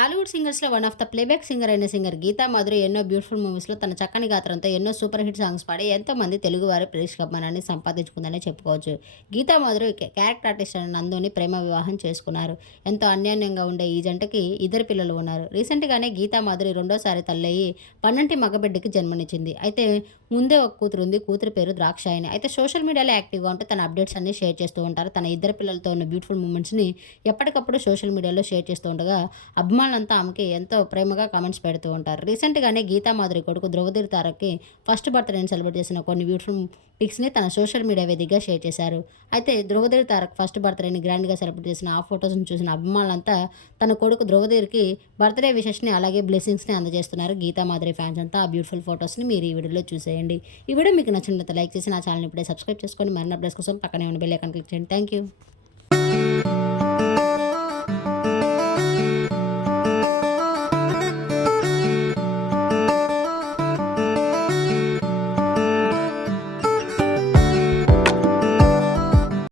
టాలీవుడ్ సింగర్స్‌లో one of the playback singer అయిన singer Geetha Madhuri ఎన్నో బ్యూటిఫుల్ మూవీస్‌లో తన చక్కని గాత్రంతో ఎన్నో సూపర్ హిట్ సాంగ్స్ పాడి ఎంతోమంది తెలుగువారి ప్రేక్షకాభిమానాన్ని సంపాదించుకుందనే చెప్పుకోవచ్చు. గీతా మాధురి క్యారెక్టర్ ఆర్టిస్ట్ అయిన నందుని ప్రేమ వివాహం చేసుకున్నారు. ఎంతో అన్యోన్యంగా ఉండే ఈ జంటకి ఇద్దరు పిల్లలు ఉన్నారు. రీసెంట్‌గానే గీతా మాధురి రెండోసారి తల్లయ్యి పన్నంటి మగబిడ్డకి జన్మనిచ్చింది. అయితే ముందే ఒక కూతురు ఉంది. కూతురు పేరు ద్రాక్షాయణి. అయితే సోషల్ మీడియాలో యాక్టివ్‌గా ఉంటూ తన అప్డేట్స్ అన్నీ షేర్ చేస్తూ ఉంటారు. తన ఇద్దరు పిల్లలతో ఉన్న బ్యూటిఫుల్ మూమెంట్స్‌ని ఎప్పటికప్పుడు సోషల్ మీడియాలో షేర్ చేస్తూ ఉండగా అభిమానులంతా ఆమెకి ఎంతో ప్రేమగా కామెంట్స్ పెడుతూ ఉంటారు. రీసెంట్‌గానే గీతా మాధురి కొడుకు ధ్రువధీర్ తారక్‌కి ఫస్ట్ బర్త్‌డేని సెలబ్రేట్ చేసిన కొన్ని బ్యూటిఫుల్ పిక్స్‌ని తన సోషల్ మీడియా వేదికగా షేర్ చేశారు. అయితే ధ్రువధీర్ తారక్ ఫస్ట్ బర్త్‌డేని గ్రాండ్‌గా సెలబ్రేట్ చేసిన ఆ ఫోటోస్‌ని చూసిన అభిమానులంతా తన కొడుకు ధ్రువధీర్‌కి బర్త్‌డే విషెస్‌ని అలాగే బ్లెస్సింగ్స్‌ని అందజేస్తున్నారు. గీతా మాధురి ఫ్యాన్స్ అంతా ఆ బ్యూటిఫుల్ ఫోటోస్‌ని మీరు ఈ వీడియోలో చూసేయండి. ఈ వీడియో మీకు నచ్చినట్లయితే లైక్ చేసి నా ఛానల్‌ని ఇప్పుడే సబ్స్క్రైబ్ చేసుకొని మరిన్ని అప్డేట్స్ కోసం పక్కనే ఉన్న బెల్ ఐకాన్ క్లిక్ చేయండి. Thank you.